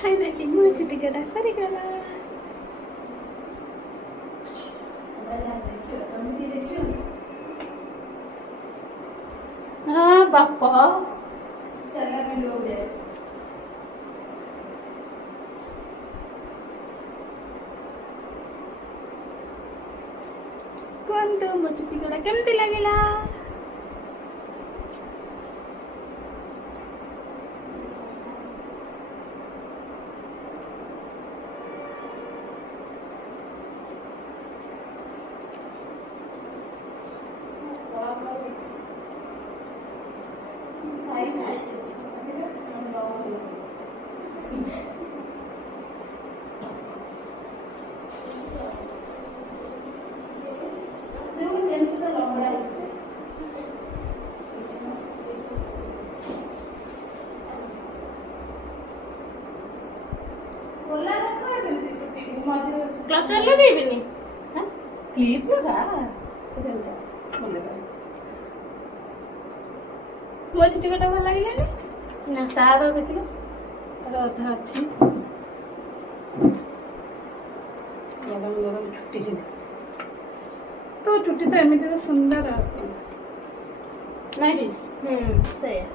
Finally ମୋ ଚୁଟିକଟା ସରିଗଲା। हाँ बापा କୁହନ୍ତୁ ମୋ ଚୁଟିକଟା କେମିତି ଲାଗିଲା? କ୍ଲଚର୍ ଲଗେଇବିନି क्लिप लगा ମୋ ଚୁଟିକଟା ଭଲ ଲାଗିଲାନି? ना तार देखिलो तार अधा अच्छी गरम गरम छुट्टी ତୋ ଚୁଟି ତ ଏମିତିରେ ସୁନ୍ଦର। नहीं ସେଇଆ